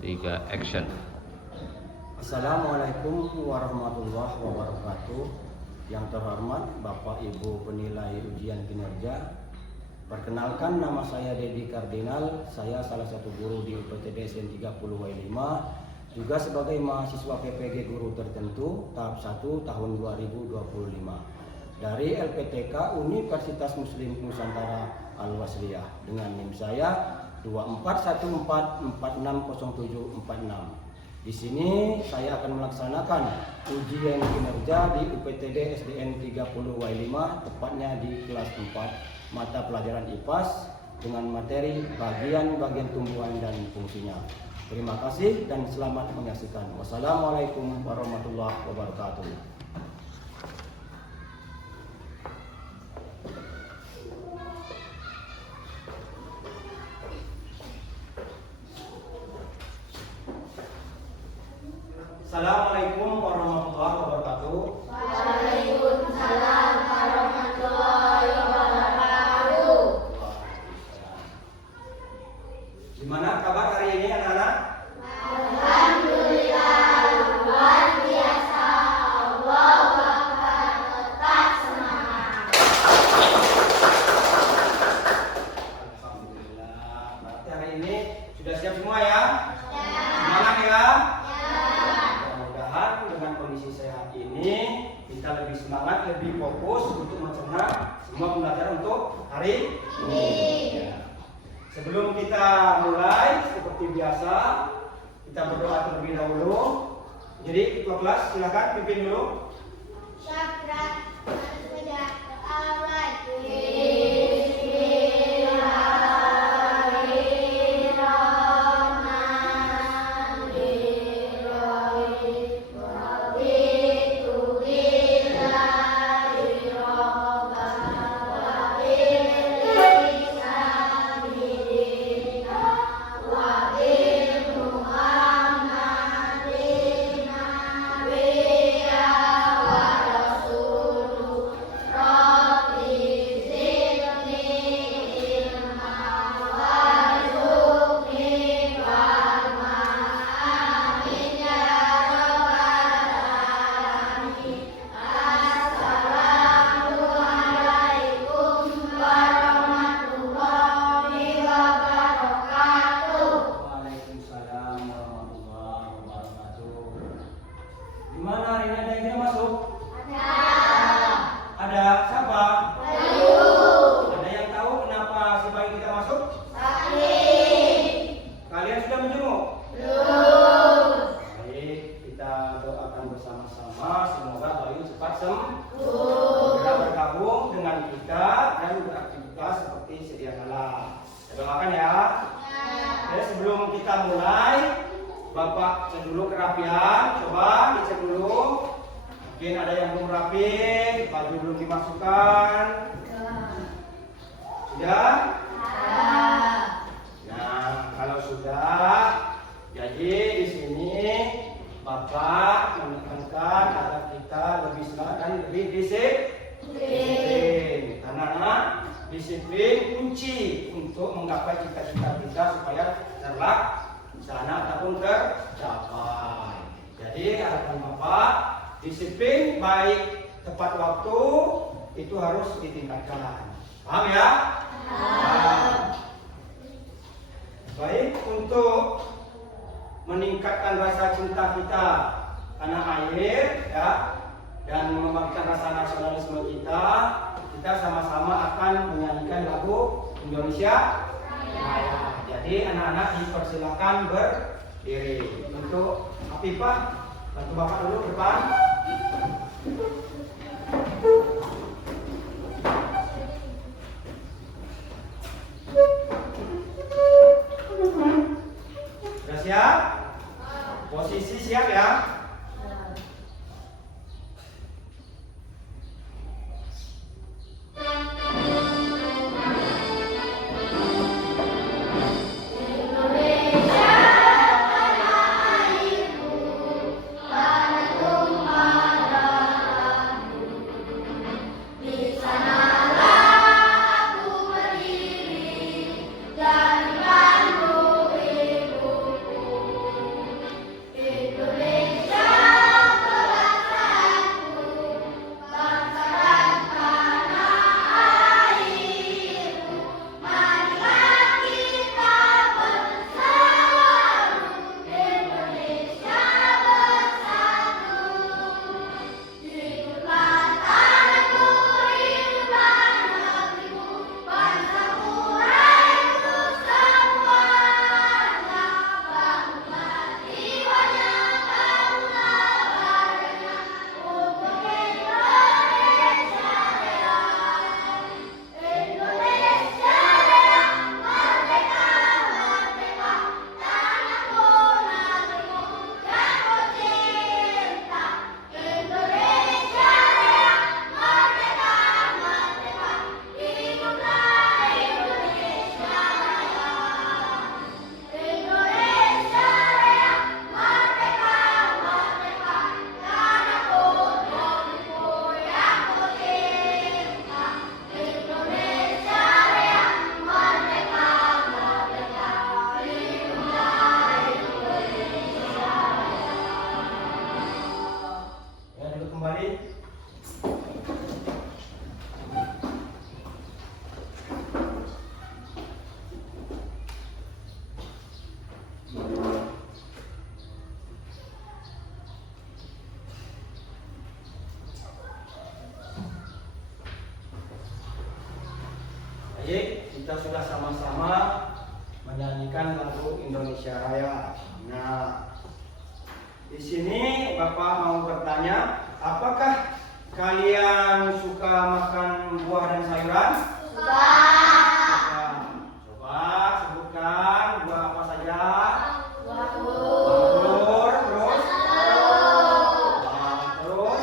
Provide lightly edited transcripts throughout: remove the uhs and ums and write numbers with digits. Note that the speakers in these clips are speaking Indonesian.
3 action. Assalamualaikum warahmatullahi wabarakatuh. Yang terhormat Bapak Ibu penilai ujian kinerja, perkenalkan nama saya Dedi Kardinal. Saya salah satu guru di UPTD SDN 30 W5, juga sebagai mahasiswa PPG guru tertentu tahap 1 tahun 2025 dari LPTK Universitas Muslim Nusantara Al-Wasliyah dengan NIM saya 2414460746. Di sini saya akan melaksanakan ujian kinerja di UPTD SDN 30 W5, tepatnya di kelas 4 mata pelajaran IPAS dengan materi bagian-bagian tumbuhan dan fungsinya. Terima kasih dan selamat menyaksikan. Wassalamualaikum warahmatullahi wabarakatuh. Assalamualaikum warahmatullahi wabarakatuh. Waalaikumsalam warahmatullahi wabarakatuh. Gimana kabar hari ini anak-anak? Alhamdulillah luar biasa. Allahu Akbar, tetap semangat. Alhamdulillah. Berarti hari ini sudah siap semua ya? Semangat ya? Mudah-mudahan dengan kondisi sehat ini kita lebih semangat, lebih fokus untuk mencerna semua pembelajaran untuk hari ini. Ya. Sebelum kita mulai seperti biasa, kita berdoa terlebih dahulu. Jadi ketua kelas silakan pimpin dulu. Syakrat al-Fajr al-Awwal. Sebelum kita mulai, Bapak cek dulu kerapian, coba dicek dulu. Mungkin ada yang belum rapi, baju belum dimasukkan. Sudah? Nah, kalau sudah, jadi di sini Bapak menekankan agar kita lebih semangat dan lebih disiplin. Karena disiplin kunci untuk menggapai cita-cita kita supaya terlaksana ataupun tercapai. Jadi harapan Bapak, disiplin baik tepat waktu itu harus ditingkatkan. Paham ya? Baik, untuk meningkatkan rasa cinta kita tanah air ya, dan membangkitkan rasa nasionalisme kita, kita sama-sama akan menyanyikan lagu Indonesia Raya. Jadi anak-anak dipersilakan berdiri. Untuk Afifah, bantu Bapak dulu ke depan. Sudah siap? Posisi siap ya? kita sudah sama-sama menyanyikan lagu Indonesia Raya. Nah, di sini Bapak mau bertanya, apakah kalian suka makan buah dan sayuran? Suka. Coba sebutkan buah apa saja. Buah telur, terus terus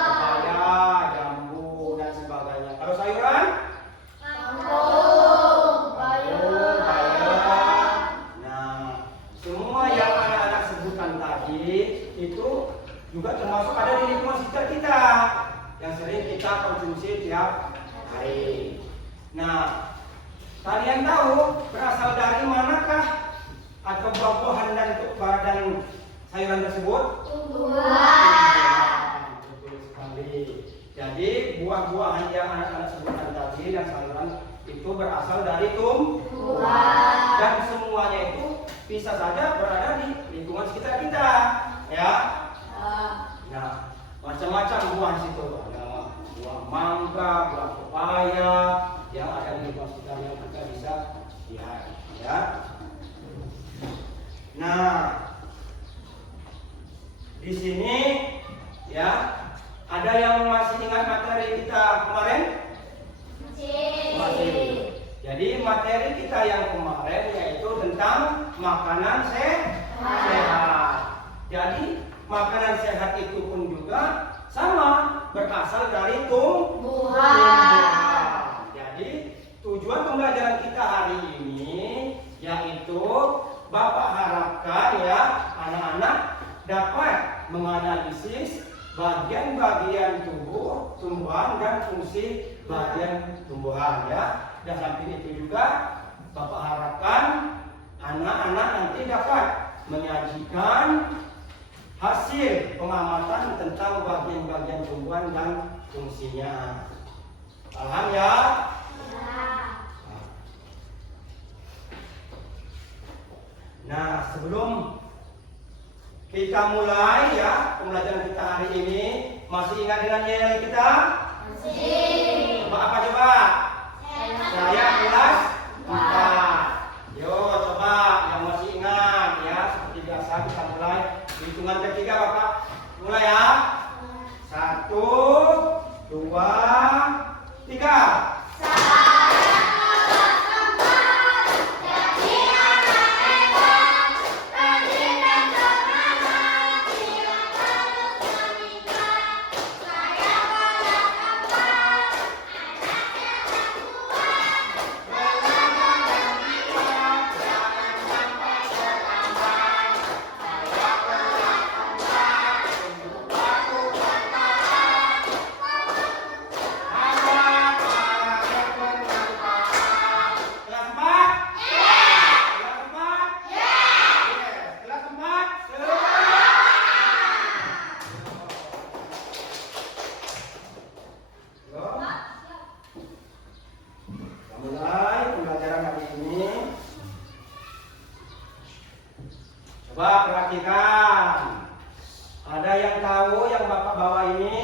pepaya, jambu dan sebagainya. Kalau sayuran? Kangkung, bayam. Nah, semua yang anak-anak sebutkan tadi itu juga termasuk ada di lingkungan sekitar kita yang sering kita konsumsi tiap hari. Nah, kalian tahu berasal dari manakah atau buah-buahan dan sayuran tersebut? Tumbuhan. Betul sekali. Jadi buah-buahan yang anak-anak sebutkan tadi dan sayuran itu berasal dari tumbuhan. Dan semuanya itu bisa saja berada di lingkungan sekitar kita, ya. Nah, macam-macam buah di situ. Ada buah mangga, buah pepaya yang ada di lingkungan sekitar yang kita bisa lihat, ya. Nah, di sini ya ada yang masih ingat materi kita kemarin? Masih. Jadi materi kita yang kemarin yaitu tentang makanan sehat. Jadi makanan sehat itu pun juga sama berasal dari tumbuhan. Jadi tujuan pembelajaran kita hari ini yaitu Bapak harapkan ya anak-anak dapat menganalisis bagian-bagian tumbuhan dan fungsi bagian tumbuhan ya. Dan samping itu juga Bapak harapkan anak-anak nanti dapat menyajikan hasil pengamatan tentang bagian-bagian tumbuhan dan fungsinya. Paham ya? Nah, sebelum kita mulai ya pembelajaran kita hari ini, masih ingat dengan yel kita? Masih. Coba apa coba? Saya kelas 4. Yo, coba yang masih ingat ya, seperti biasa kita mulai. Hitungan ketiga Bapak. Mulai ya. 1, 2, 3. Mulai pembelajaran hari ini. Coba perhatikan. Ada yang tahu yang Bapak bawa ini?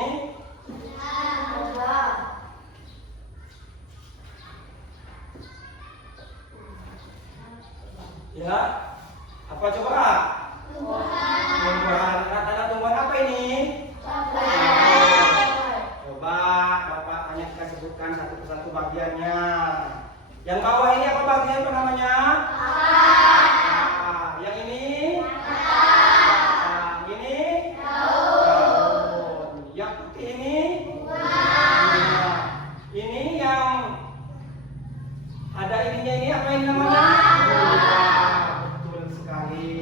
Ya. Apa coba? Tumbuhan. Kata tumbuhan apa ini? Coba Bapak hanya kita sebutkan satu persatu bagiannya. Yang bawah ini apa bagian namanya? Yang ini? Ini? Daun. Yang putih ini? Ini yang ada ininya ini apa ini namanya? Betul sekali.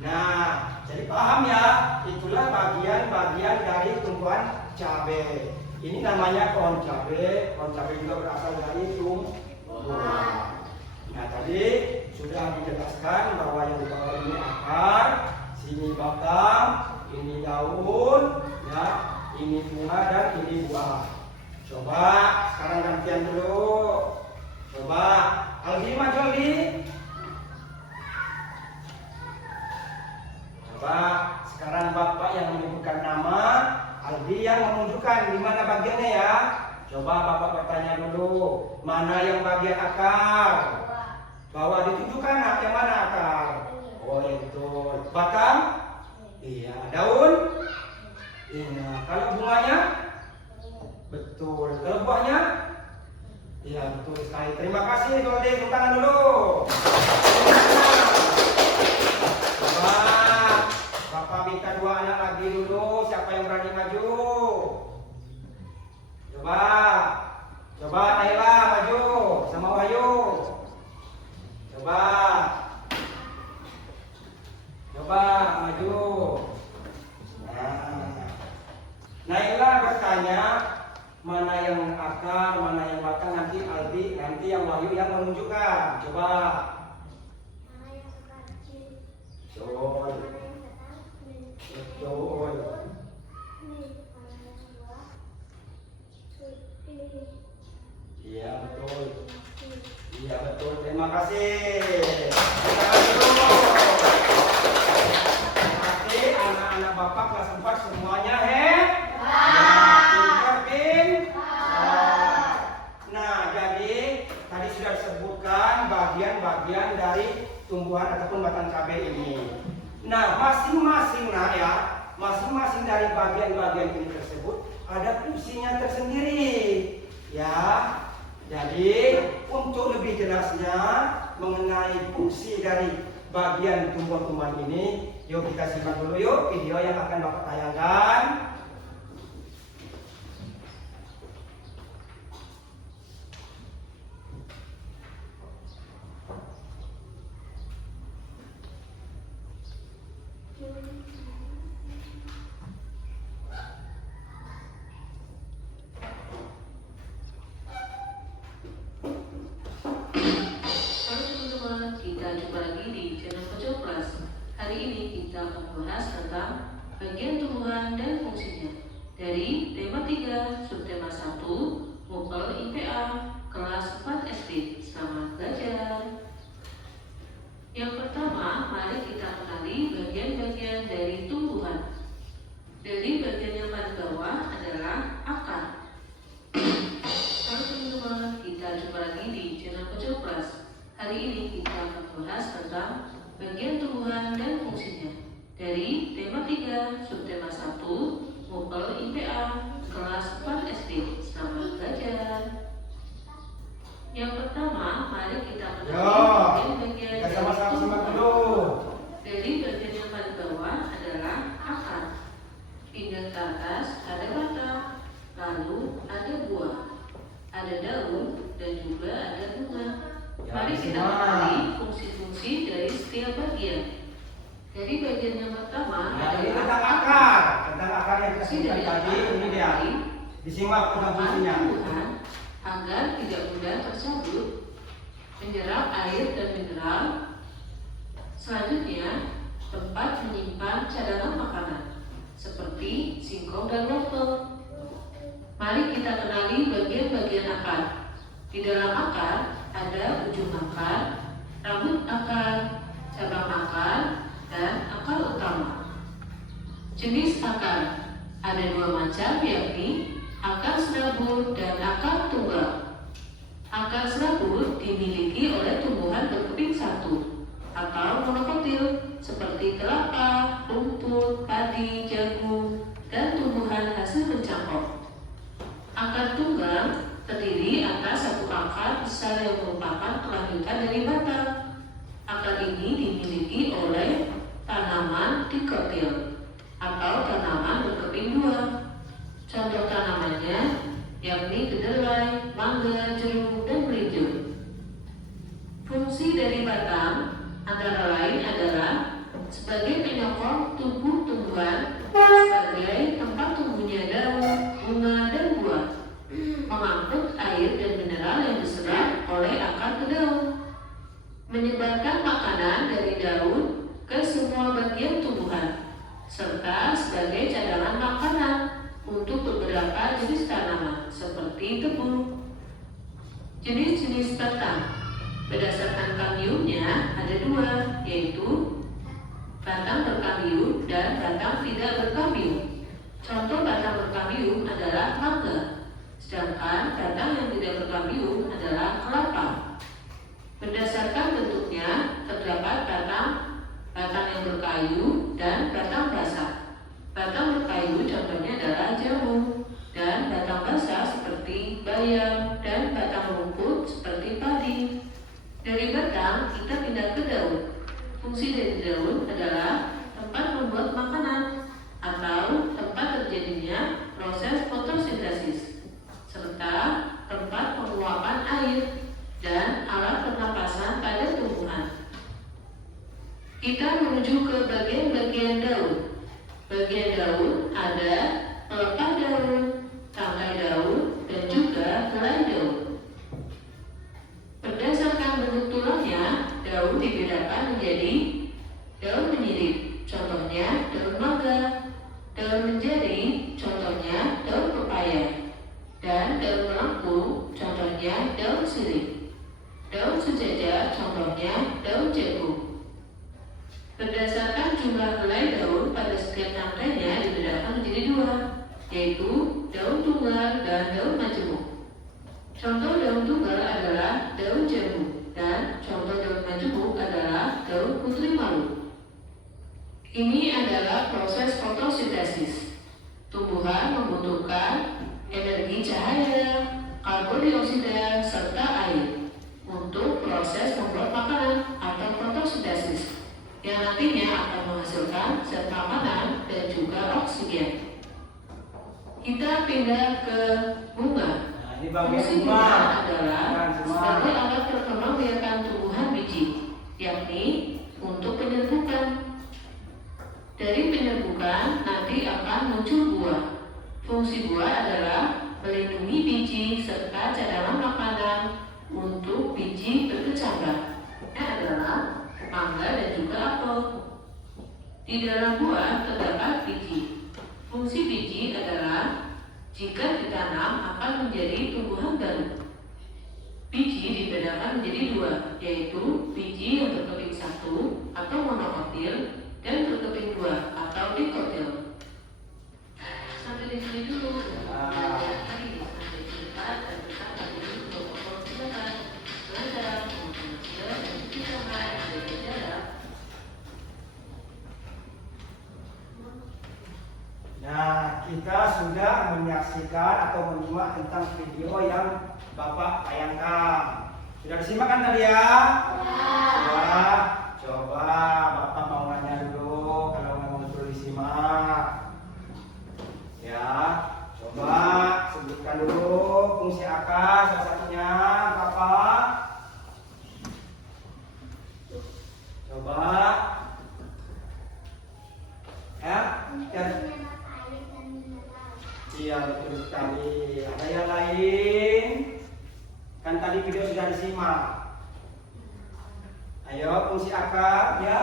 Nah, jadi paham ya? Itulah bagian-bagian dari tumbuhan cabai. Ini namanya pohon cabai. Pohon cabai juga berasal dari tumbuhan. Nah, tadi sudah dijelaskan bahwa yang di bawah ini akar, sini batang, ini daun, ya, ini bunga dan ini buah. Coba sekarang gantian dulu. Coba Aldi maju Aldi. Coba sekarang Bapak yang menyebutkan nama, Aldi yang menunjukkan di mana bagiannya ya. Coba Bapak bertanya dulu, mana yang bagian akar? Bawah ditunjukkan yang mana akar? Oh itu. Batang? Iya. Daun? Iya. Kalau bunganya? Betul. Kalau buahnya? Iya betul sekali. Terima kasih Goldi, tepuk tangan dulu. Coba Bapak minta 2 anak lagi dulu. Siapa yang berani maju? Coba Naila maju sama Wahyu. Coba maju. Nah, Naila bertanya mana yang akar, mana yang batang, nanti yang Wahyu yang menunjukkan. Coba. Betul. Iya betul. Iya betul. Terima kasih. Terima kasih dulu. Berarti anak-anak Bapak kelas 4 semuanya pintar. Nah, jadi tadi sudah disebutkan bagian-bagian dari tumbuhan ataupun batang cabai ini. Nah, masing-masing dari bagian-bagian ini tersebut ada fungsinya tersendiri. Ya, jadi untuk lebih jelasnya mengenai fungsi dari bagian tumbuhan-tumbuhan ini, yuk kita simak dulu yuk video yang akan Bapak tayangkan. Kita jumpa lagi di channel Pojok Kelas. Hari ini kita akan membahas tentang bagian tumbuhan dan fungsinya dari tema 3 subtema 1 Mupel IPA kelas 4 SD. Selamat belajar. Yang pertama, mari kita kenali bagian-bagian dari tumbuhan. Dari bagian yang paling bawah adalah akar. Halo teman-teman, kita jumpa lagi di channel Pojok Kelas. Hari ini kita akan membahas tentang bagian tumbuhan dan fungsinya dari tema 3 subtema 1 Mupel IPA kelas 4 SD. Selamat belajar. Yang pertama, mari kita kenali bagian-bagian Kita sama-sama simak dulu. dari bagian yang paling bawah adalah akar. Pindah ke atas ada batang, lalu ada buah, ada daun, dan juga ada bunga. Mari kita kenali fungsi-fungsi dari setiap bagian. Dari bagian yang pertama Ini adalah tentang akar yang kita sebutkan tadi. Ini dia. Disimak tentang fungsinya. tumbuhan agar tidak mudah tercabut, menyerap air dan mineral. Selanjutnya, tempat menyimpan cadangan makanan seperti singkong dan wortel. Mari kita kenali bagian-bagian akar. Di dalam akar ada ujung akar, rambut akar, cabang akar, dan akar utama. Jenis akar ada 2 macam, yakni akar serabut dan akar tunggal. Akar serabut dimiliki oleh tumbuhan berkeping satu atau monokotil seperti kelapa, rumput, padi, jagung, dan tumbuhan hasil mencangkok. Akar tunggal terdiri atas satu akar besar yang merupakan kelanjutan dari batang. Akar ini dimiliki oleh tanaman dikotil atau tanaman berkeping 2. Contoh tanamannya yakni kedelai, mangga, jeruk, dan melinjo. Fungsi dari batang antara lain adalah sebagai penyokong tubuh tumbuhan, sebagai tempat tumbuhnya daun, bunga, dan buah, mengangkut air dan mineral yang diserap oleh akar ke daun, menyebarkan makanan dari daun ke semua bagian tumbuhan, serta sebagai cadangan makanan untuk beberapa jenis tanaman seperti tebu. Jenis-jenis batang berdasarkan kambiumnya ada 2, yaitu batang berkambium dan batang tidak berkambium. Contoh batang berkambium adalah mangga, Sedangkan batang yang tidak berkambium adalah kelapa. Berdasarkan bentuknya, terdapat batang yang berkayu dan batang basah. Batang berkayu contohnya adalah jamu, dan batang basah seperti bayam, dan batang rumput seperti padi. Dari batang kita pindah ke daun. Fungsi dari daun adalah tempat membuat makanan atau tempat terjadinya proses fotosintesis, serta tempat penguapan air dan alat pernapasan pada tumbuhan. Kita menuju ke bagian-bagian daun. Bagian daun ada pelepah daun, tangkai daun, dan juga helai daun. Berdasarkan bentuk tulangnya, daun dibedakan menjadi daun menyirip, contohnya daun mangga, daun menjadi, contohnya daun pepaya, dan daun melengkung, contohnya daun sirih, daun sejajar, contohnya daun jagung. Berdasarkan jumlah helai daun pada setiap tangkainya dibedakan menjadi dua, yaitu daun tunggal dan daun majemuk. Contoh daun tunggal adalah daun jamu, dan contoh daun majemuk adalah daun putri malu. Ini adalah proses fotosintesis. Tumbuhan membutuhkan energi cahaya, karbon dioksida, serta air untuk proses membuat makanan atau fotosintesis, yang nantinya akan menghasilkan zat makanan dan juga oksigen. Kita pindah ke bunga. Nah, ini bagian Fungsi bunga bunga adalah semua. sebagai alat perkembangbiakan tumbuhan biji, yakni untuk penyerbukan. Dari penyerbukan nanti akan muncul buah. Fungsi buah adalah melindungi biji serta cadangan makanan untuk biji berkecambah. Ini adalah mangga dan juga apel. Di dalam buah terdapat biji. Fungsi biji adalah jika ditanam akan menjadi tumbuhan baru. Biji dibedakan menjadi dua, yaitu biji yang berkeping satu atau monokotil dan berkeping dua atau dikotil. Sampai di sini dulu. Hari ini sampai jumpa dan kita akan berbicara tentang belajar, dan kita akan belajar. Nah, kita sudah menyaksikan atau menyimak tentang video yang Bapak tayangkan. Sudah disimak kan tadi ya? Sudah. Coba Bapak mau nanya dulu kalau memang betul disimak. Ya, coba sebutkan dulu fungsi akar salah satunya Bapak. Coba. Ya, iya betul sekali. Ada yang lain? Kan tadi video sudah disimak. Ayo fungsi akar ya.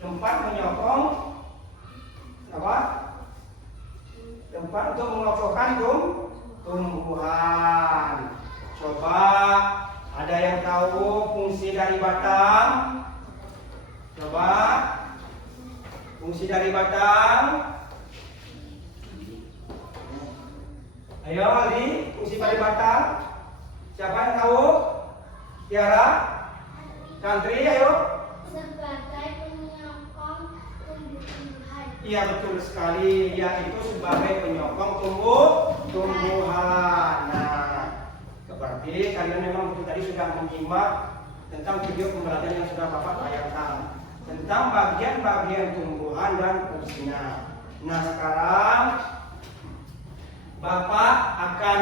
Tempat menyokong apa? Tempat untuk mengokohkan tumbuhan. Coba ada yang tahu fungsi dari batang? Coba fungsi dari batang. Ayo Aldi, fungsi dari batang. Siapa yang tahu? Tiara? Santri, ayo. Sebagai penyokong tumbuh-tumbuhan. Iya betul sekali, yaitu sebagai penyokong tumbuhan. Nah, berarti kalian memang betul tadi sudah menyimak tentang video pembelajaran yang sudah Bapak tayangkan tentang bagian-bagian tumbuhan dan fungsinya. Nah sekarang Bapak akan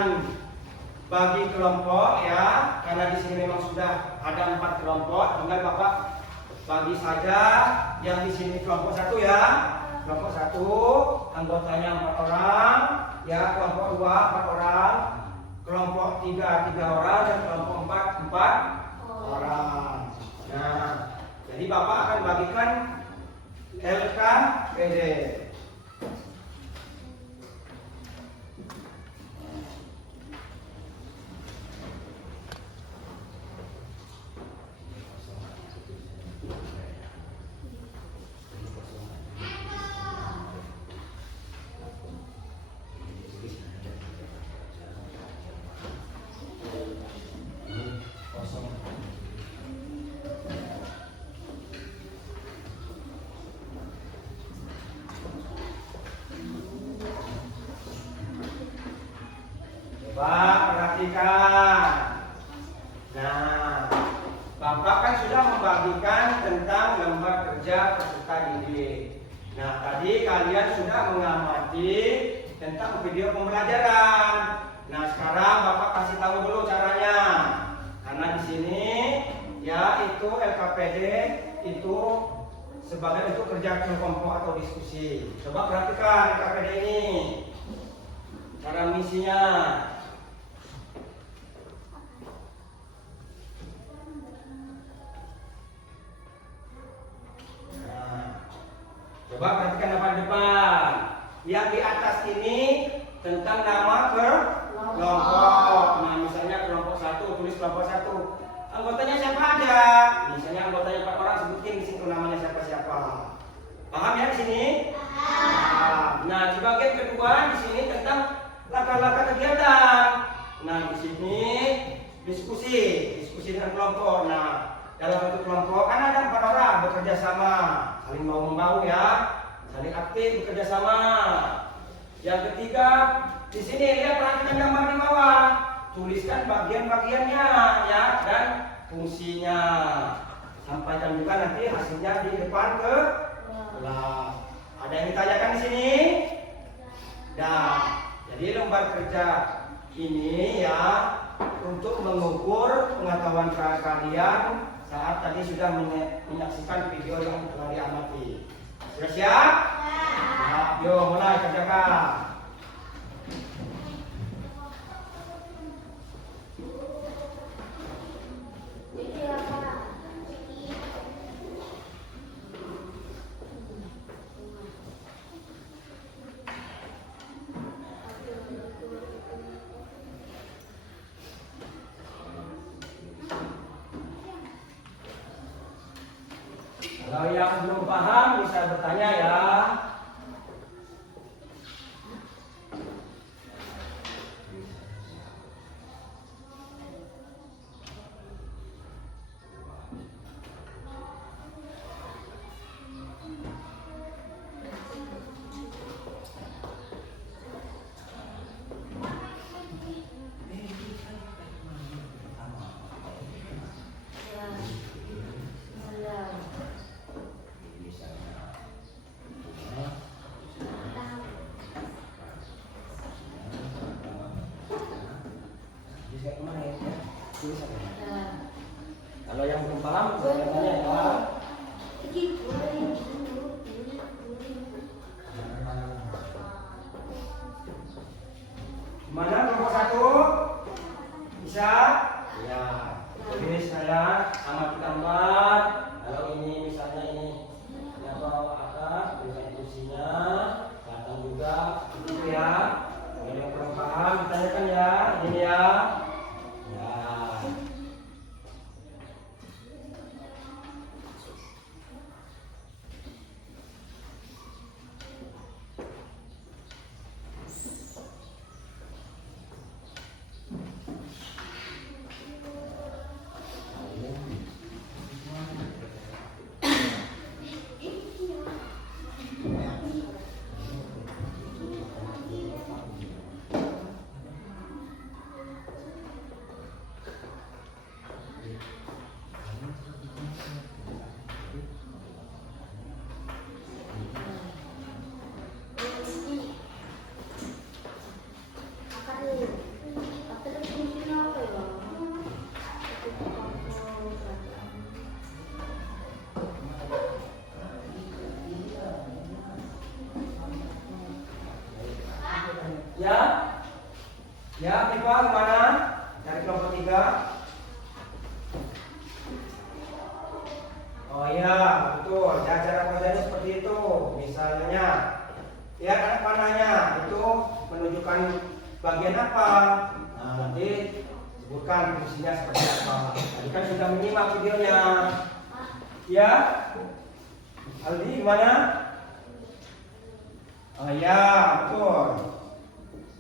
bagi kelompok ya, karena di sini memang sudah ada 4 kelompok, tinggal Bapak bagi saja yang di sini kelompok 1 ya. Kelompok 1 anggotanya 4 orang, ya kelompok 2 4 orang, kelompok 3 3 orang dan kelompok 4 4 orang. Nah, jadi Bapak akan bagikan LKPD. Coba perhatikan. Nah, Bapak kan sudah membagikan tentang lembar kerja peserta didik. Nah, tadi kalian sudah mengamati tentang video pembelajaran. Nah, sekarang Bapak kasih tahu dulu caranya. Karena di sini ya itu LKPD itu sebagai itu kerja kelompok atau diskusi. Coba perhatikan LKPD ini. Cara misinya. Nah, coba perhatikan apa di depan. Yang di atas ini tentang nama kelompok. Nah, misalnya kelompok 1, tulis kelompok 1. Anggotanya siapa aja? Misalnya anggotanya 4 orang, sebutin di situ namanya siapa-siapa. Paham ya di sini? Paham. Nah, di bagian kedua di sini tentang langkah-langkah kegiatan. Nah, di sini diskusi dengan kelompok. Nah, dalam satu kelompok kan ada 4 orang bekerja sama, saling bahu-membahu ya, saling aktif bekerja sama. Yang ketiga, di sini lihat perhatikan gambar di bawah, tuliskan bagian-bagiannya ya dan fungsinya. Sampaikan juga nanti hasilnya di depan kelas. Ada yang ditanyakan di sini? Nah, jadi lembar kerja ini ya untuk mengukur pengetahuan kalian saat tadi sudah menyaksikan video yang telah diamati. Sudah siap? Siap. Yuk mulai kerjakan. Kalau yang belum paham bisa bertanya ya. Kalau yang belum paham bisa bertanya ya. Gimana kelompok 1? Bisa? Ya. Jadi saya amati gambar. Kalau ini misalnya ini apa tulisan fungsinya, kelihatan juga gitu ya. Kalau yang belum paham ditanyakan ya. Ini ya. Ya. Ya, ya, Pipa gimana? Dari kelompok 3. Oh iya, betul. Ya, cara kerjanya seperti itu. Misalnya, ya anak panahnya itu menunjukkan bagian apa. Nah, nanti sebutkan fungsinya seperti apa. Tadi kan sudah menyimak videonya. Ya, Aldi gimana? Oh iya, betul.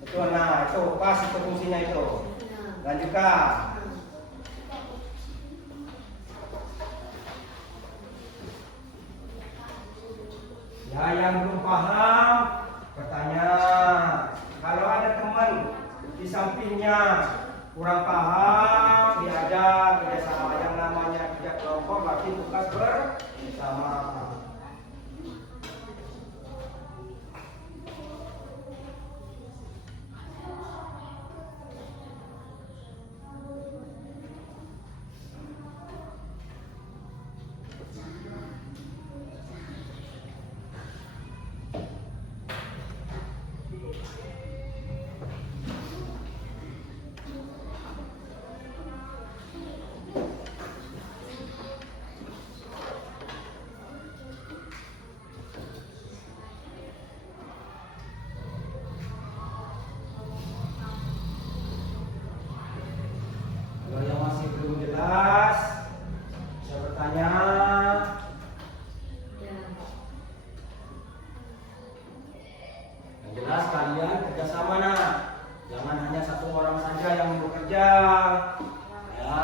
Betul, nah itu pas itu fungsinya itu. Lanjutkan. Ya yang belum paham bertanya. Kalau ada teman di sampingnya kurang paham diajar kerjasama. Yang namanya kerja kelompok berarti tugas bersama. Kalau yang masih belum jelas, bisa bertanya. Yang jelas kalian kerjasama nah, jangan hanya satu orang saja yang bekerja. Ya.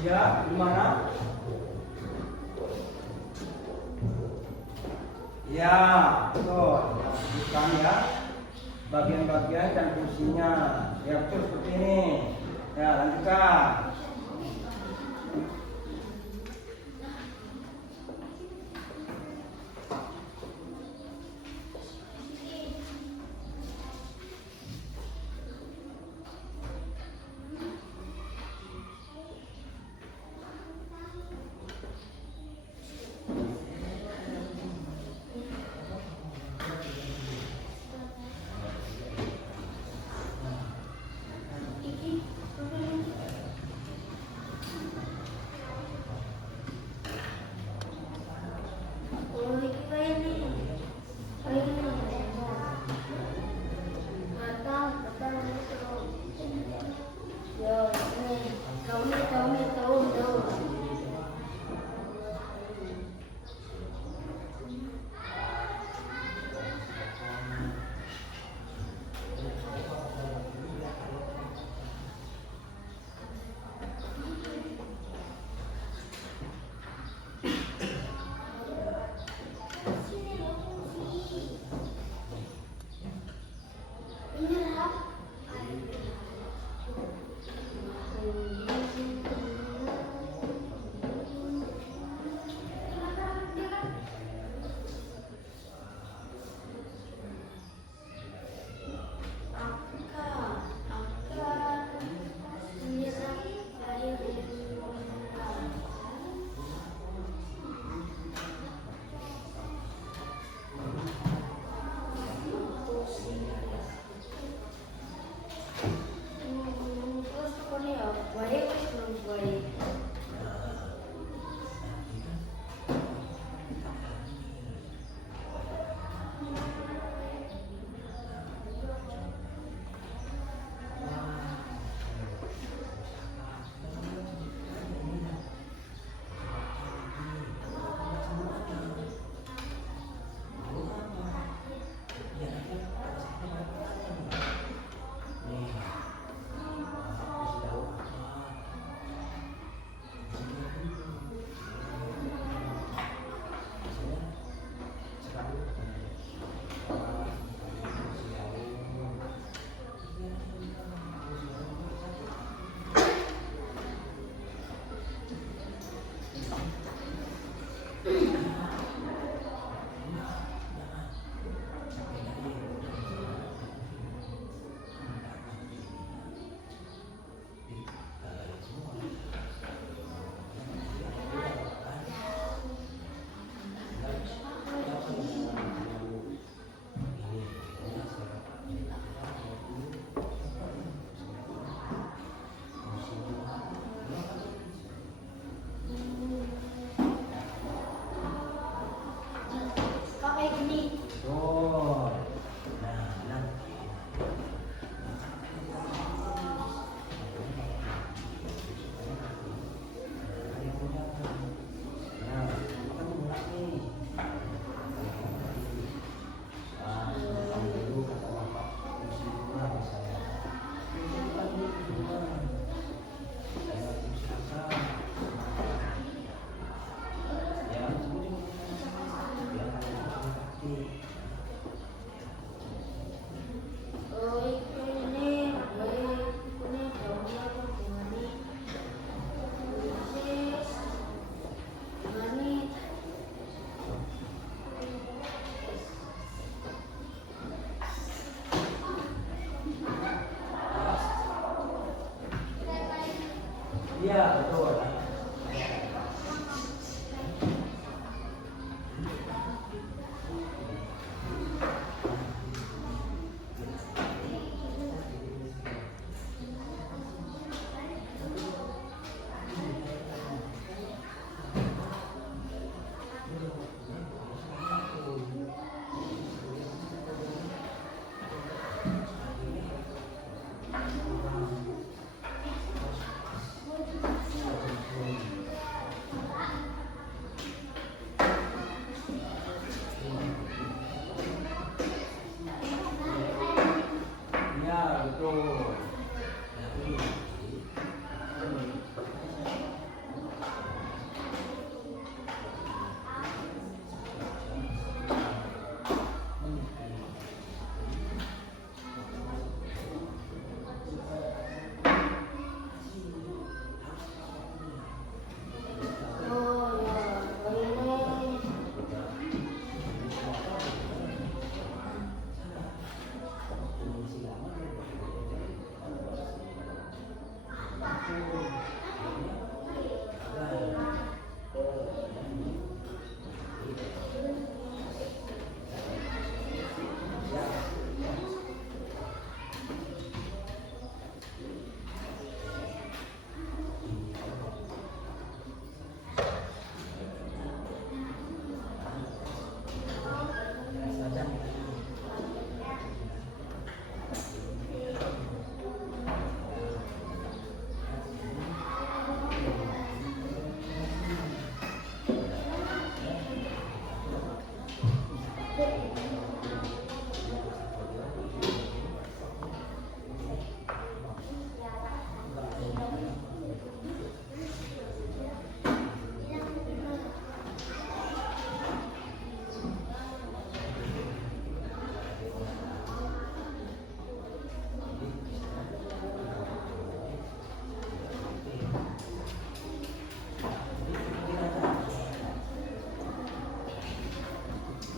Ya, gimana? Ya, betul. Bukan ya. Bagian-bagian dan fungsinya. Ya, betul seperti ini. Ya, lanjutkan.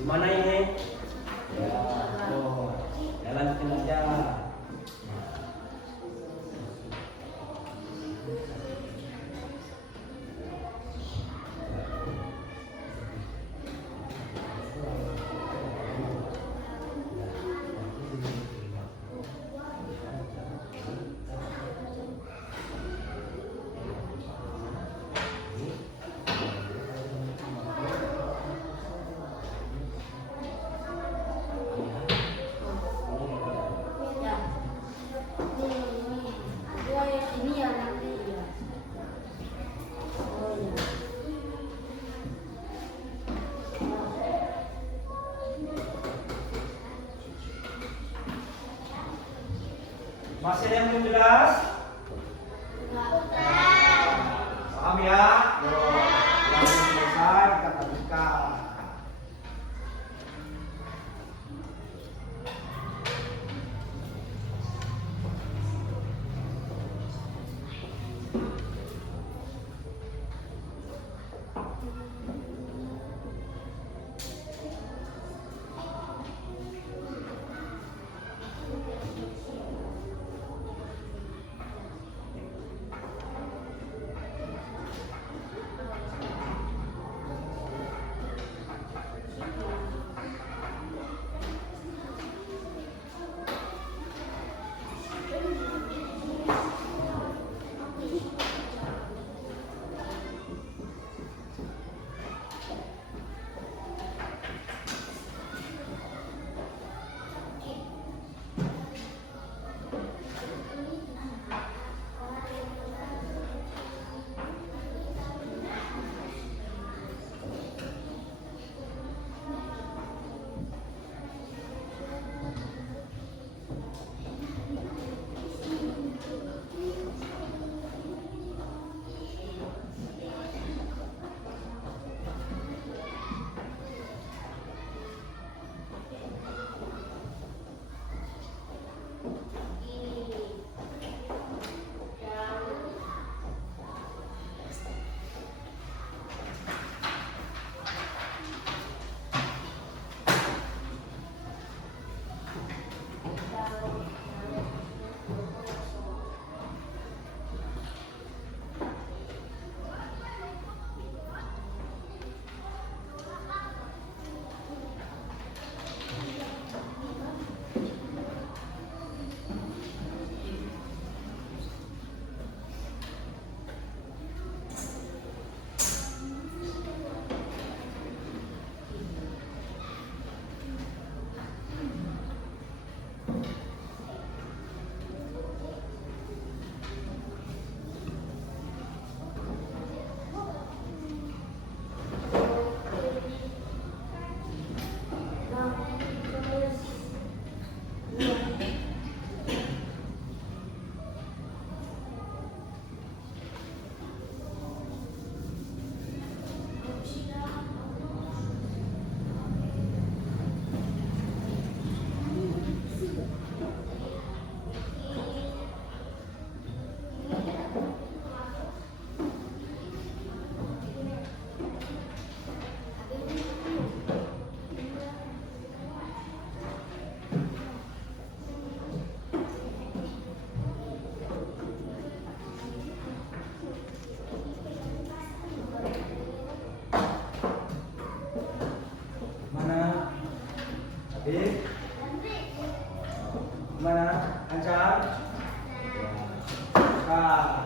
Gimana ini? Ya, tuh. Ya lanjutin aja. Ya. Ini ya nanti ya. Oh ya. Masih ada yang belum jelas? Paham ya? Loh, yang belum selesai kita lanjutkan. Adik, gimana? Lancar? Kak.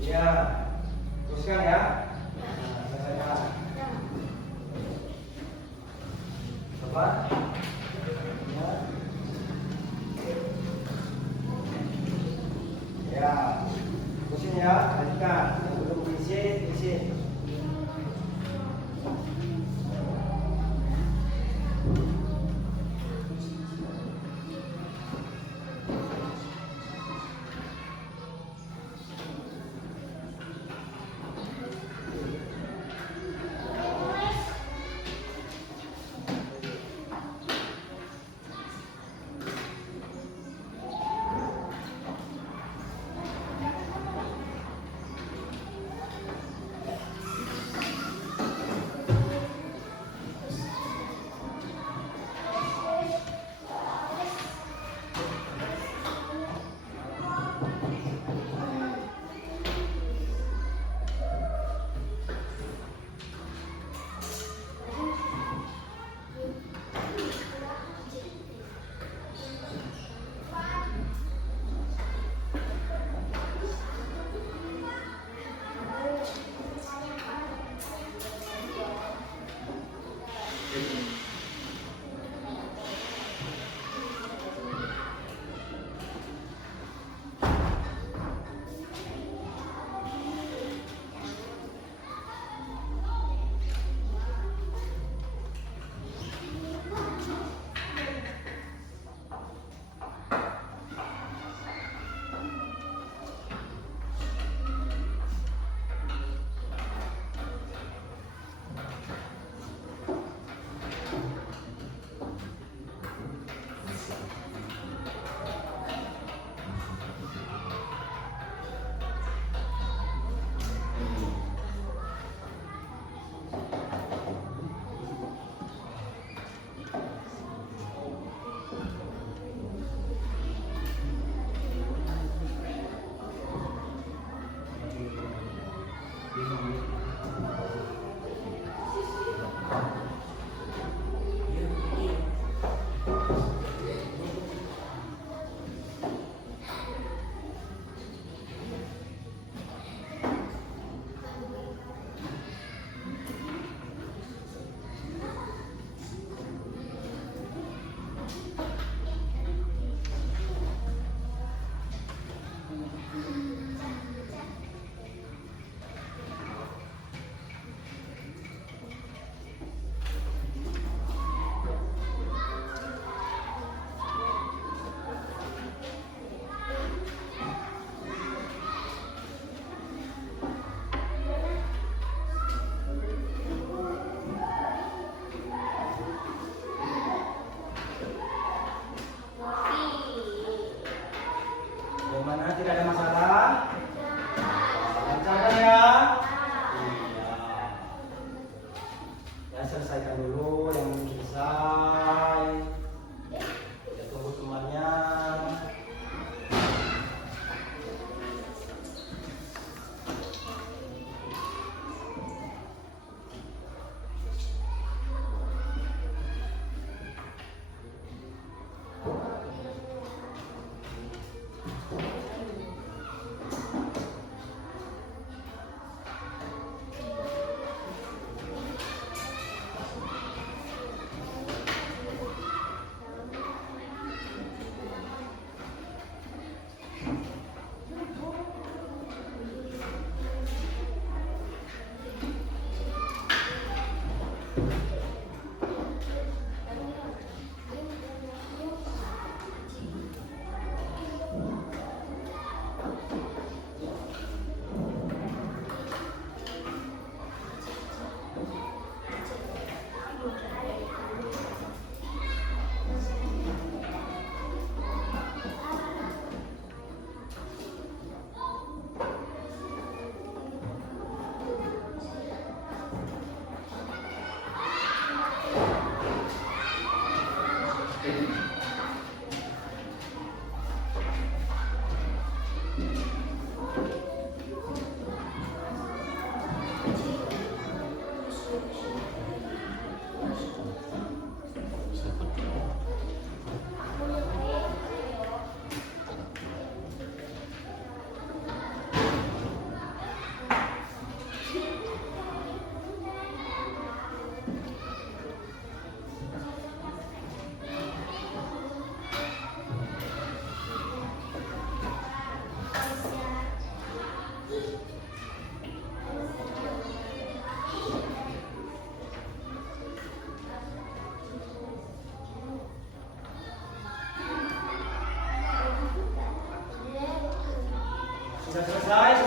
Ya, teruskan ya. Nah, selesaikan. Coba. Ya. Ya, terusin ya, lanjutkan. Yang belum diisi.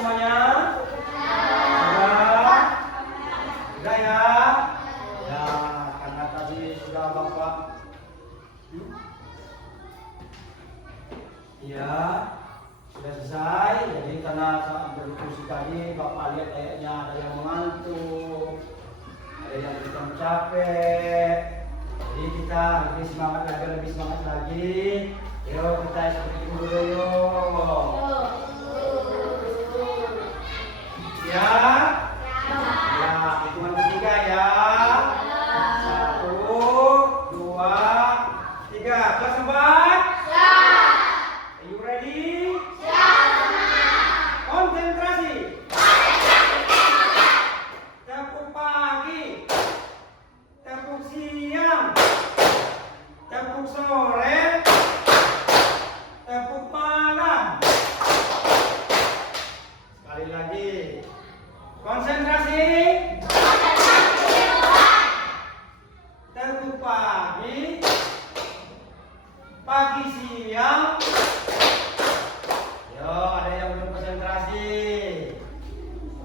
semuanya? Sudah? Sudah ya? Ya, karena tadi sudah Bapak. Ya, sudah selesai. Jadi karena saat berdiskusi tadi Bapak lihat kayaknya ada yang mengantuk, ada yang sedang capek. Jadi kita lebih semangat lagi. Yuk kita ikuti dulu yuk. Ya, ya hitungan ketiga ya. 1, 2, 3. Kelas 4. Are you ready? Konsentrasi. Tepuk pagi, tepuk siang, tepuk sore, tepuk malam. Sekali lagi. Konsentrasi. Tepuk pagi, pagi siang. Yo, ada yang belum konsentrasi.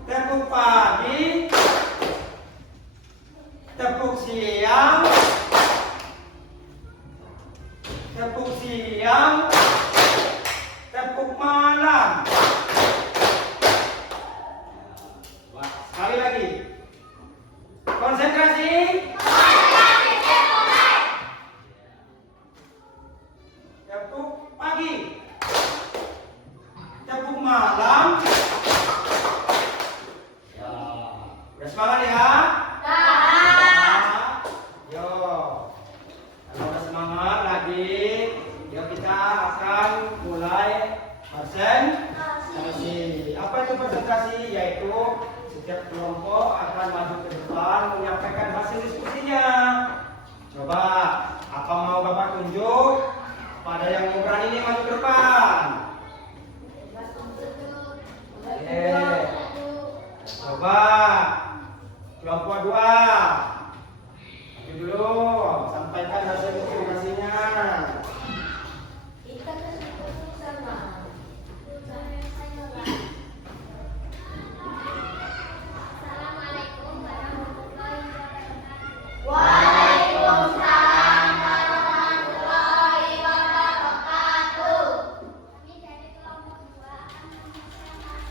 Tepuk pagi, tepuk siang, tepuk siang, tepuk malam. Sekali lagi. Konsentrasi. Tepuk pagi, tepuk malam. Ya, udah semangat ya? Yo, kalau udah semangat lagi, yuk kita akan mulai presentasi. Apa itu presentasi? Yaitu setiap kelompok akan maju ke depan menyampaikan hasil diskusinya. Coba, apa mau Bapak tunjuk? Pada yang mau berani nih maju ke depan. Oke. Coba, kelompok 2. Maju dulu, sampaikan hasil diskusinya. Kita kan sama. Assalamualaikum warahmatullahi wabarakatuh. Waalaikumsalam warahmatullahi wabarakatuh. Kami dari kelompok 2 akan membicarakan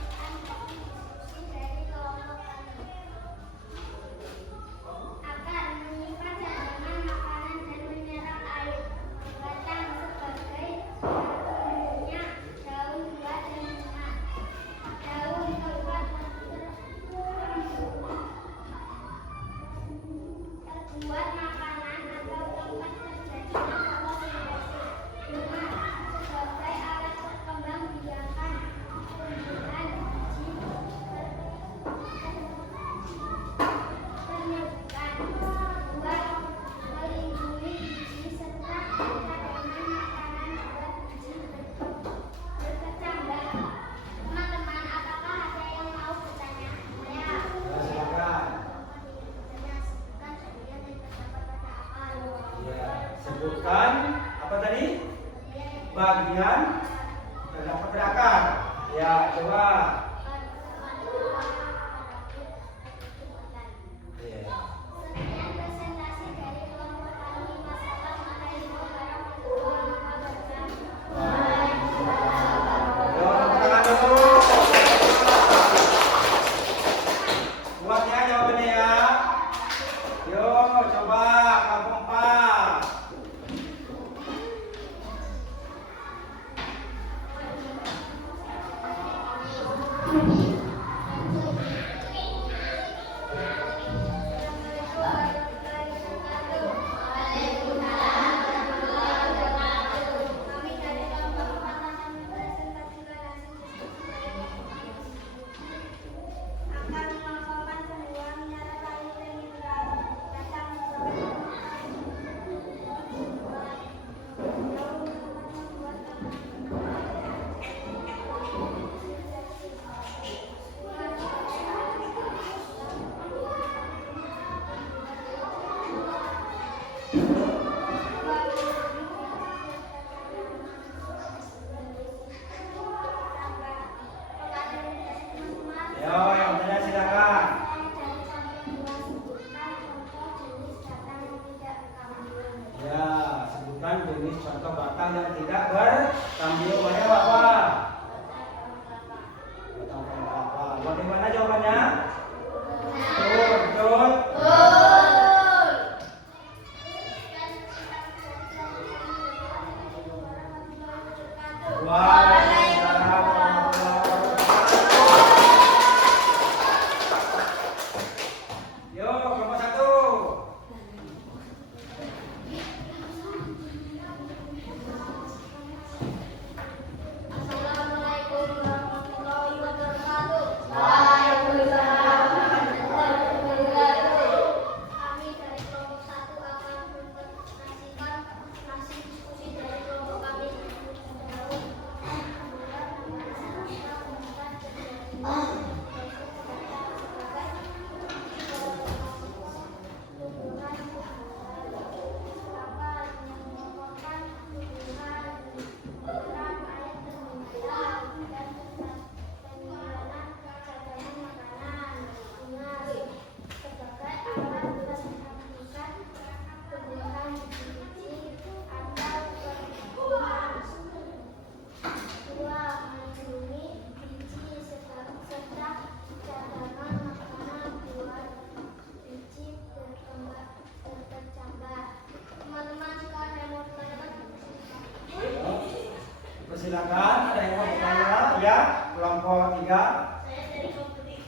Saya dari kompetik.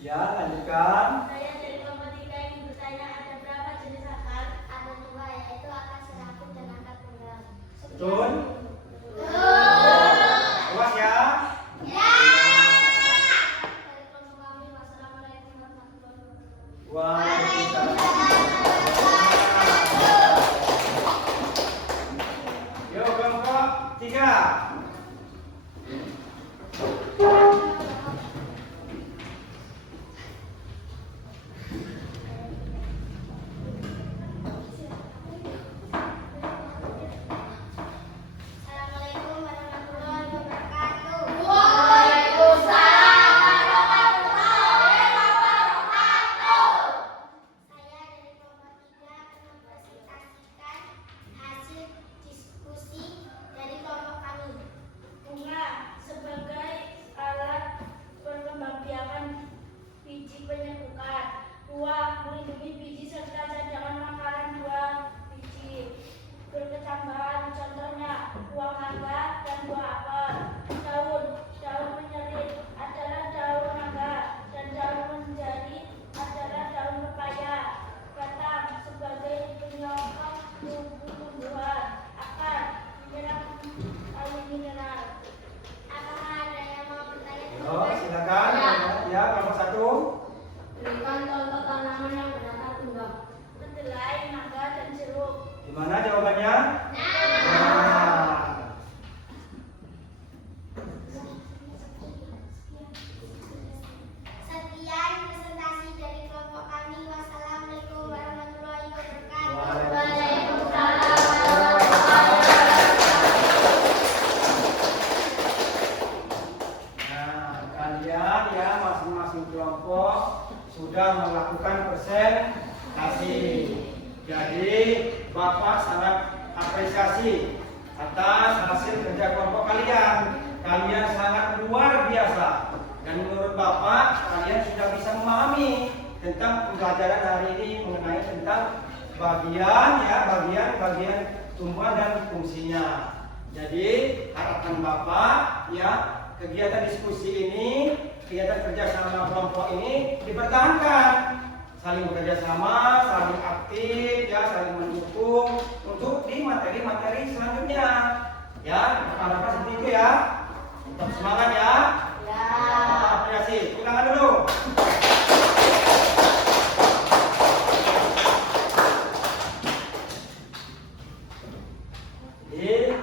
Ya, lanjutkan. Saya dari kompetika yang bertanya ada berapa jenis akar? Ada dua, yaitu akar serabut dan akar tunggal. Betul? Puas ya? Dari kelompok kami, wassalamualaikum warahmatullahi wabarakatuh. Waalaikumsalam. Yuk kelompok 3. Assalamualaikum warahmatullahi wabarakatuh. Saya dari kelompok 3 akan mempresentasikan hasil diskusi dari kelompok kami. Bunga sebagai alat pengembangbiakan biji penyembuhan. Buah melindungi biji serta cadangan makanan buah biji. Berketambahan contohnya buah mangga dan buah apel. Daun menyelit adalah daun mangga dan daun menjadi adalah daun pepaya. Batang sebagai penyokong tumbuh-tumbuhan. Akar air mineral. Apakah ada yang mau bertanya? Yuk, silakan. Ya, kelompok 1. Berikan contoh tanaman yang berakar tunggal. Kedelai, mangga, dan jeruk. Gimana jawabannya? Nah. Sekian presentasi dari kelompok kami. Wassalamualaikum warahmatullahi wabarakatuh. Nah, kalian ya masing-masing kelompok sudah melakukan presentasi. Jadi Bapak sangat apresiasi atas hasil kerja kelompok kalian. Kalian sangat luar biasa. Dan menurut Bapak, kalian sudah bisa memahami tentang pembelajaran hari ini mengenai tentang bagian tumbuhan dan fungsinya. Jadi harapan Bapak ya kegiatan diskusi ini, kegiatan kerjasama kelompok ini dipertahankan, saling bekerja sama, saling aktif ya, saling mendukung untuk di materi-materi selanjutnya. Ya, harapan seperti itu ya. Tetap semangat ya. Bapak apresiasi. Ulangan dulu. Jadi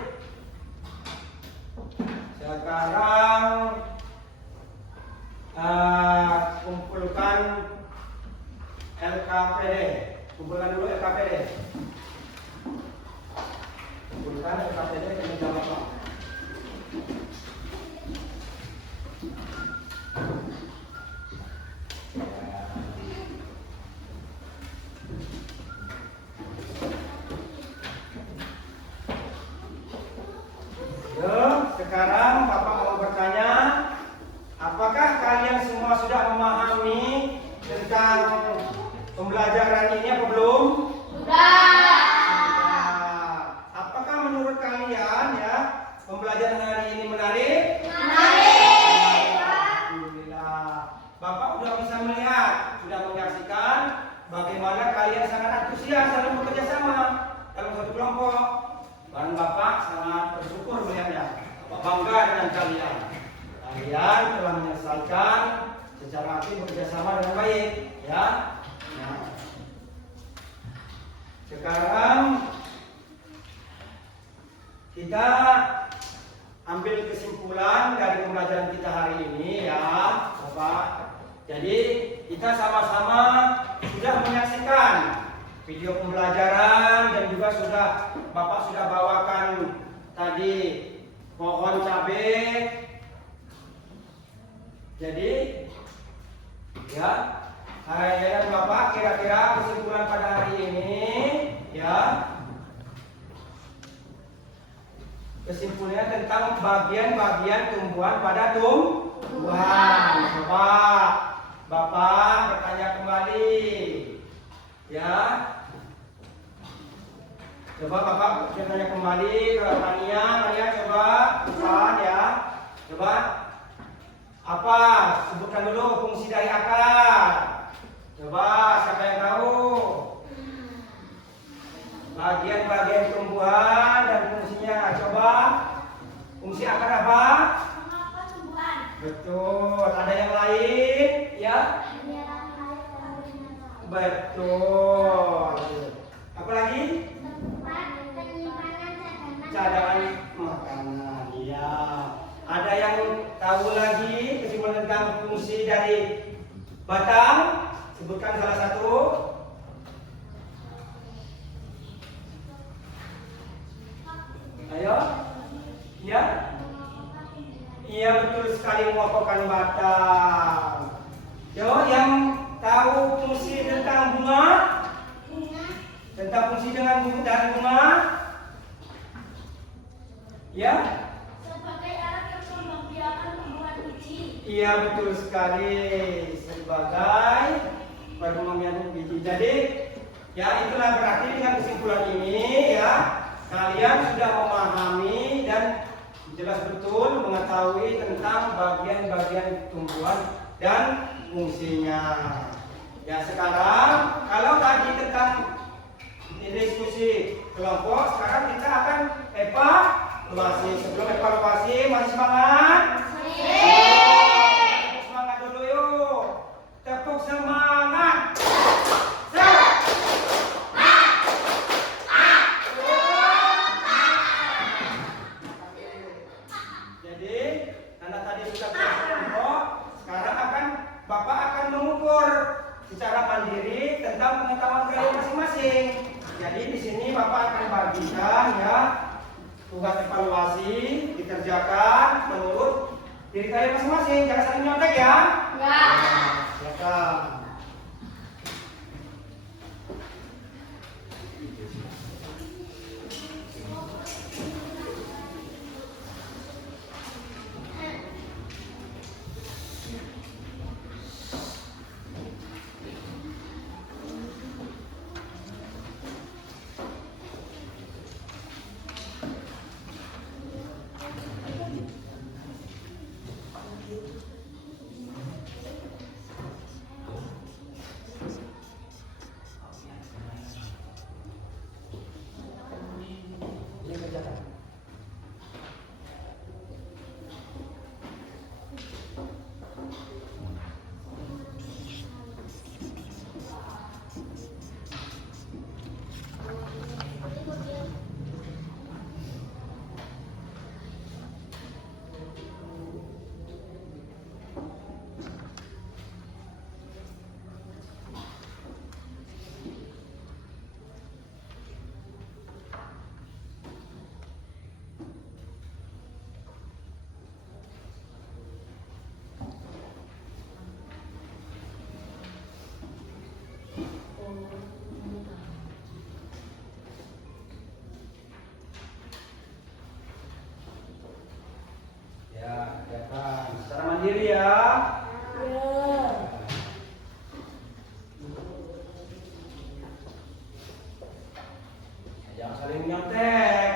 sekarang kumpulkan LKPD. Kumpulkan dulu LKPD. Kumpulkan LKPD ke meja Bapak. Sekarang Bapak mau bertanya, apakah kalian semua sudah memahami tentang pembelajaran ini apa belum? Sudah. Apakah menurut kalian ya pembelajaran hari ini menarik? Menarik. Alhamdulillah. Bapak sudah bisa melihat, sudah menyaksikan bagaimana kalian sangat antusias dalam bekerja sama dalam satu kelompok. Dan Bapak sangat bersyukur melihatnya. Bapak bangga dengan kalian. Kalian telah menyelesaikan secara aktif bekerja sama dengan baik, ya. Nah, sekarang kita ambil kesimpulan dari pembelajaran kita hari ini, ya, Bapak. Jadi kita sama-sama sudah menyaksikan video pembelajaran dan juga Bapak sudah bawakan tadi pohon cabai. Jadi ya, Bapak kira-kira kesimpulan pada hari ini ya, kesimpulannya tentang bagian-bagian tumbuhan pada tumbuhan. Coba Bapak bertanya kembali ya. Coba Bapak bertanya kembali ke Tania, coba bukan ya. Coba sebutkan dulu fungsi dari akar. Coba siapa yang tahu? Bagian-bagian tumbuhan dan fungsinya. Coba. Fungsi akar apa? Mengapa tumbuhan? Betul. Ada yang lain? Ya. Menyerap air dan mineral. Betul. Apa lagi? Tempat penyimpanan cadangan. Cadangan makanan. Iya. Ada yang tahu lagi kesimpulan tentang fungsi dari batang? Sebutkan salah satu. Ayo. Iya. Iya, betul sekali, mengokohkan batang. Yo, yang tahu fungsi tentang bunga? Bunga. Tentang fungsi dengan bunga dan bunga? Ya? Sebagai alat yang membiarkan tumbuhan biji. Iya, betul sekali. Sebagai perkembangan biji. Jadi, ya itulah berarti dengan kesimpulan ini ya, kalian sudah memahami dan jelas betul mengetahui tentang bagian-bagian tumbuhan dan fungsinya. Ya, sekarang kalau tadi tentang diskusi kelompok, sekarang kita akan evaluasi. Sebelum evaluasi, masih semangat? Semangat dulu yuk. Tepuk semangat. Jadi, karena tadi sudah kelompok, sekarang Bapak akan mengukur secara mandiri tentang pengetahuan kalian masing-masing. Jadi di sini Bapak akan bagikan ya tugas evaluasi dikerjakan menurut diri kalian masing-masing. Jangan saling nyontek ya. Ya. Silakan. Ini kerjakan. Ya, kerjakan secara mandiri ya. Jangan saling nyontek.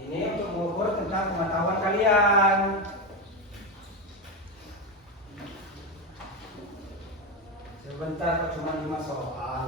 Ini untuk mengukur tentang pengetahuan kalian. Sebentar kok cuma 5 soal.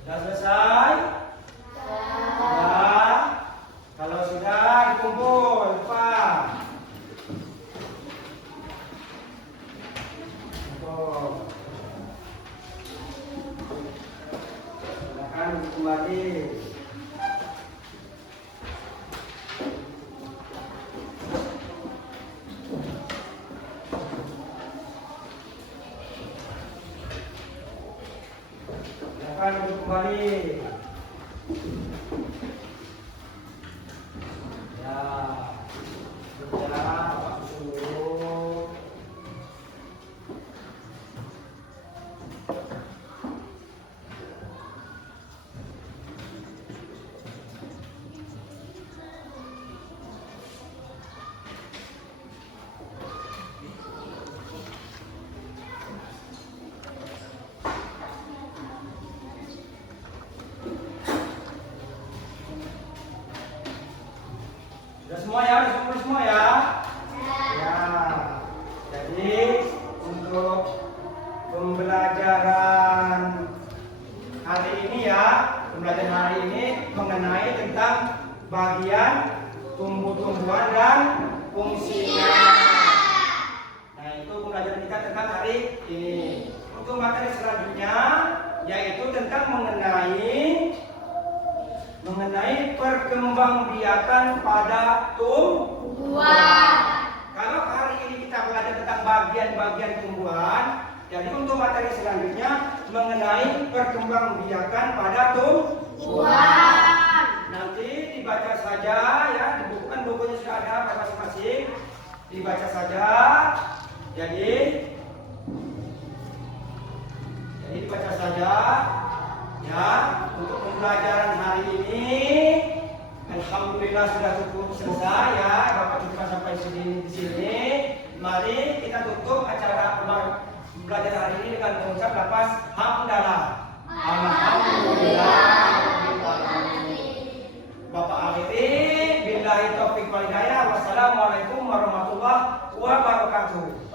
Sudah selesai? Sudah. Kalau sudah dikumpul, Pak. Kumpul. Silakan kembali. Silakan kembali. Ya, sudah Pak suruh. Sudah semua ya, sudah kumpul semua ya. Ya. Jadi untuk pembelajaran hari ini ya, pembelajaran hari ini mengenai tentang bagian tumbuh-tumbuhan dan fungsinya. Nah, itu pembelajaran kita tentang hari ini. Untuk materi selanjutnya yaitu tentang mengenai perkembangbiakan pada tumbuhan. Kalau hari ini kita belajar tentang bagian-bagian tumbuhan, jadi untuk materi selanjutnya mengenai perkembangbiakan pada tumbuhan. Nanti dibaca saja ya, dibukukan bukunya sudah ada pada masing-masing. Dibaca saja. Jadi dibaca saja ya. Untuk pembelajaran hari ini alhamdulillah sudah cukup selesai ya. Bapak cukupkan sampai di sini. Mari kita tutup acara pembelajaran hari ini dengan mengucap lafaz hamdalah. Alhamdulillah. Bapak akhiri billahi taufik wal hidayah. Wassalamualaikum warahmatullahi wabarakatuh.